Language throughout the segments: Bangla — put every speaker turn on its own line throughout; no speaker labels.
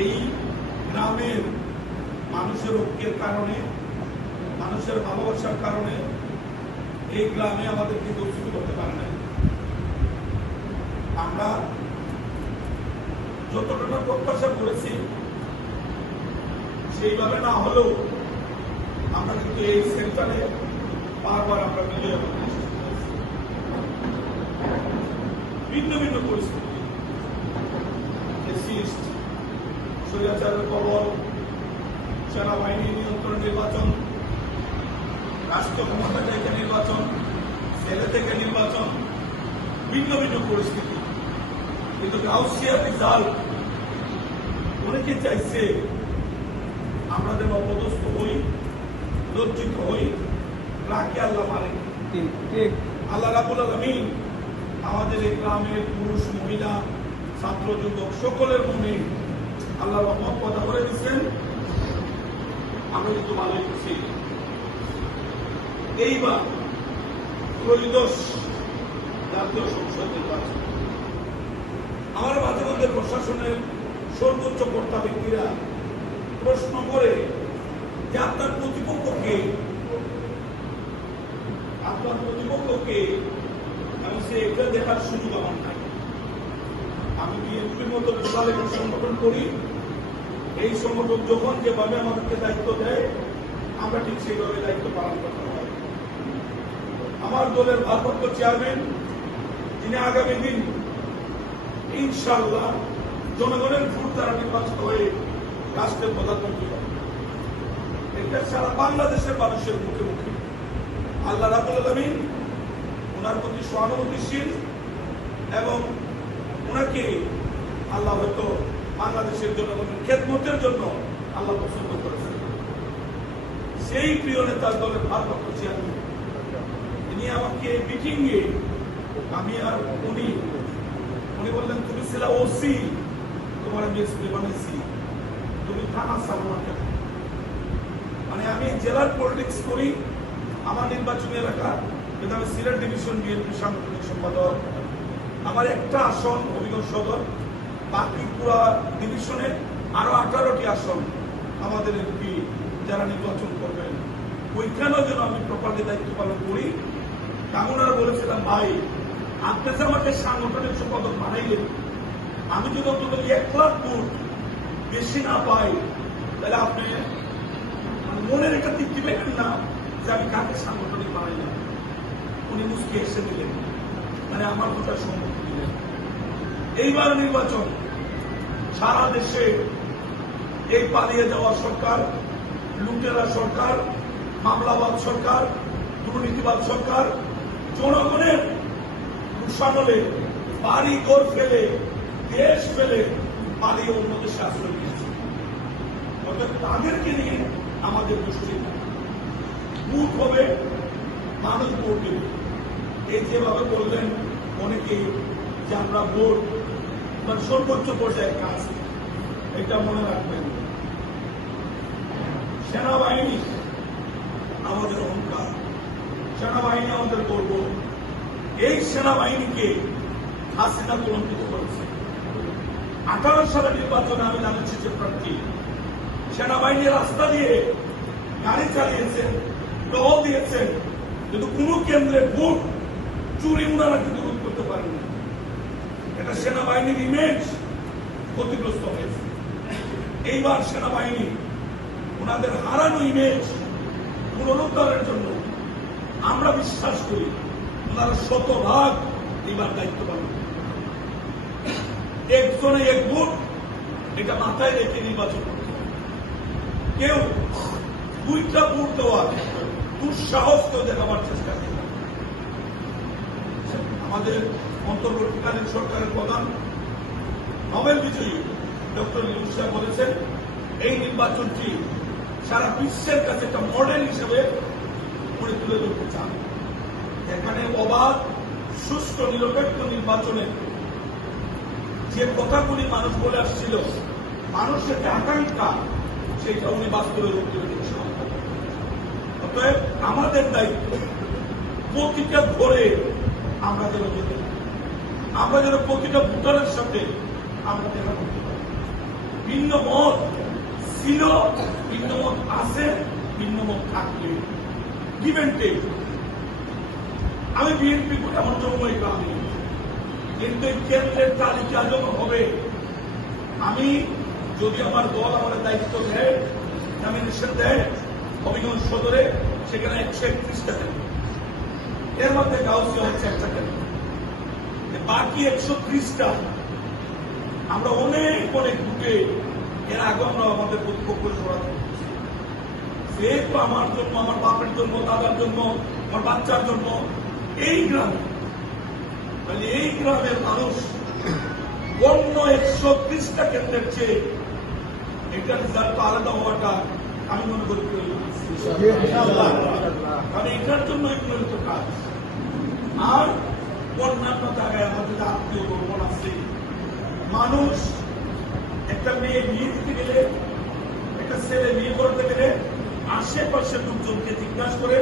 এই গ্রামের মানুষের ঐক্যের কারণে, মানুষের ভালোবাসার কারণে এই গ্রামে আমাদেরকে দূষিত করতে পারে না আমরা যতটা প্রত্যাশা করেছি, সেইভাবে না হলেও আমরা কিন্তু এই সেন্টারে বারবার আমরা বিজয় করতে ভিন্ন ভিন্ন পরিস্থিতি। স্বৈরাচারের কবল সেনাবাহিনী নিয়ন্ত্রণ নির্বাচন রাষ্ট্র ক্ষমতা থেকে নির্বাচন ছেলে থেকে নির্বাচন ভিন্ন ভিন্ন পরিস্থিতি। কিন্তু গাউসিয়া রিজাল্ট অনেকে চাইছে আমরা যেন অপদস্থ হই লজ্জিত হই। রাখি আল্লাহ
মানে
আল্লাহ রাবুল আলমিন আমাদের এই গ্রামের পুরুষ মহিলা ছাত্র যুবক সকলের মনে আল্লাহ রহমত কথা করে দিচ্ছেন, আমি কিন্তু ভালোই খুশি এইবার ত্রয়োদশ জাতীয় সংসদ নির্বাচন। আমার মাঝে মধ্যে প্রশাসনের সর্বোচ্চ কর্তা ব্যক্তিরা প্রশ্ন করে যে আপনার প্রতিপক্ষকে আপনার প্রতিপক্ষকে আমি সে এটা দেখার সুযোগ আমার নাই। আমি বিএনপির মতো সংগঠন করি। এই সংগঠন যখন যেভাবে আমাদেরকে দায়িত্ব দেয়, আমরা ঠিক সেইভাবে দায়িত্ব পালন করতে হয় আমার দলের ভারপ্রাপ্ত চেয়ারম্যান, যিনি আগামী দিন ইনশাল্লাহ জনগণের ভোট দ্বারা নির্বাচিত হয়ে রাষ্ট্রের প্রধানমন্ত্রী হবেন। এটা সারা বাংলাদেশের মানুষের মুখে মুখে। আল্লাহ রাবুল আলমিন ওনার প্রতি সহানুভূতিশীল এবং ওনাকে আল্লাহ হয়তো বাংলাদেশের জন্য জনগণের খেদমতের জন্য আল্লাহ পছন্দ করেছেন। সেই প্রিয় নেতার দলের ভারপ্রাপ্ত চেয়ারম্যান তিনি আমাকে মিটিংয়ে আমি আর উনি উনি বললেন, তুমি ছিল ওসি তোমার আমি এসপি বানিয়েছি তুমি থানা সালমান মানে আমি জেলার পলিটিক্স করি, আমার নির্বাচনী এলাকা কিন্তু আমি সিলেট ডিভিশন বিএনপি সাংগঠনিক সম্পাদক। আমার একটা আসন হবিগঞ্জ সদর বাকি পুরা ডিভিশনে আরও আঠারোটি আসন আমাদের এমপি যারা নির্বাচন করবেন। ওইখানেও যেন আমি প্রপারলি দায়িত্ব পালন করি। কামনারা বলেছিলাম ভাই, আপনি আমাকে সাংগঠনিক সম্পাদক বানাইলেন, আমি যদি অন্তত এক লাখ ভোট বেশি না পাই, তাহলে আপনি মানে মনের একটা তৃপ্তি পেলেন না যে আমি কাকে সাংগঠনিক বানাইলাম। উনি মুসকে এসে দিলেন। মানে আমার কথা দিলেন এইবার নির্বাচন। সারা দেশে এই পালিয়ে যাওয়া সরকার, লুটেরা সরকার, মামলাবাদ সরকার, দুর্নীতিবাদ সরকার, জনগণের সামলে বাড়ি ঘর ফেলে, দেশ ফেলে পালিয়ে অন্য দেশে আশ্রয় নিয়েছে। অর্থাৎ তাদেরকে নিয়ে আমাদের দুশ্চিন্তা। বুথ হবে, মানুষ ভোট দেবে এই যেভাবে বললেন অনেকেই যে আমরা ভোট মানে সর্বোচ্চ পর্যায়ে কাজ। এটা মনে রাখবেন। সেনাবাহিনী আমাদের অহংকার। সেনাবাহিনী আমাদের গর্ব। এই সেনাবাহিনীকে হাসিনা কলঙ্কিত করেছে। আঠারো সালে নির্বাচনে আমি জানাচ্ছি যে প্রার্থী, সেনাবাহিনী রাস্তা দিয়ে গাড়ি চালিয়েছেন টহল দিয়েছেন কিন্তু কোন কেন্দ্রে ভোট চুরি উনারা কিন্তু রোধ করতে পারেন এটা সেনাবাহিনীর ইমেজ ক্ষতিগ্রস্ত হয়েছে। এইবার সেনাবাহিনী ওনাদের হারানো ইমেজ পুনরুদ্ধারের জন্য আমরা বিশ্বাস করি ওনারা শতভাগ এবার দায়িত্ব পালন একজনে এক ভোট, এটা মাথায় রেখে নির্বাচন করতে। কেউ দুইটা ভোট দেওয়ার দুঃসাহস কেউ দেখাবার চেষ্টা আমাদের অন্তর্বর্তীকালীন সরকারের প্রধান নোবেল বিজয়ী ডক্টর ইউনুস বলেছেন, এই নির্বাচনটি সারা বিশ্বের কাছে একটা মডেল হিসেবে করে তুলে ধরতে চান এখানে অবাধ, সুষ্ঠু, নিরপেক্ষ নির্বাচনে যে কথাগুলি মানুষ বলে আসছিল, মানুষের যে আকাঙ্ক্ষা, সেটা উনি বাস্তবে রূপ দেবে ইনশাআল্লাহ। অতএব আমাদের দায়িত্ব প্রতিটা ঘরে আমরা যেন যেতে পারি। আমরা যেন প্রতিটা ভোটারের সাথে আমরা দেখা করতে ভিন্ন মত ছিল, ভিন্ন মত আছে, ভিন্ন মত থাকবে। গিভেন্টে আমি বিএনপি করে আমার জন্ম এই গ্রামে কিন্তু এই কেন্দ্রের তালিকা যখন হবে, আমি যদি আমার দল আমার দায়িত্ব দেয় নমিনেশন দেয় অভিনয় সদরে, সেখানে একশো একত্রিশটা কেন এর মধ্যে গাউসিয়া হচ্ছে একটা কেন বাকি একশো ত্রিশটা আমরা অনেক অনেক গ্রুপে এর আগে আমরা আমাদের প্রতিপক্ষ সরাতে যেহেতু আমার জন্য আমার বাপের জন্য দাদার জন্য আমার বাচ্চার জন্য এই গ্রামে তাহলে এই গ্রামের মানুষ অন্য একশো ত্রিশটা কেন্দ্রের চেয়ে এটা রেজাল্ট আলাদা হওয়াটা আমি মনে করি কারণ এটার জন্য মূলত কাজ। আর অন্যান্য জায়গায় আমাদের আত্মীয় গোপন আছে মানুষ একটা মেয়ে বিয়ে দিতে গেলে একটা ছেলে বিয়ে করতে গেলে আশেপাশে লোকজনকে জিজ্ঞাসা করে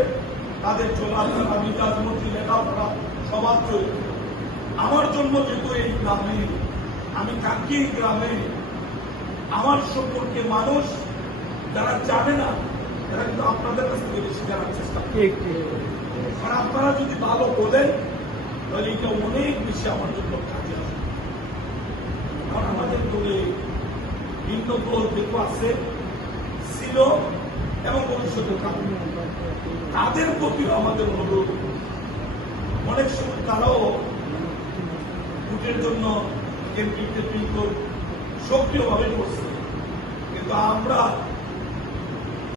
তাদের চলাফেরা বিকাশ মন্ত্রী লেখাপড়া সবার আমার জন্য যেহেতু এই গ্রামে আমি থাকি এই গ্রামে আমার সম্পর্কে মানুষ যারা জানে না তারা কিন্তু আপনাদের কাছ থেকে বেশি জানার চেষ্টা আপনারা যদি ভালো বলেন তাহলে এটা অনেক বেশি আমার জন্য কাজে আসবে কারণ আমাদের দলে ভিন্ন দল যেহেতু আছে, ছিল এবং ভবিষ্যতে তাদের প্রতিও আমাদের অনুরোধ। অনেক সময় তারাও ভোটের জন্য এমপি টেমপি সক্রিয়ভাবে করছে কিন্তু আমরা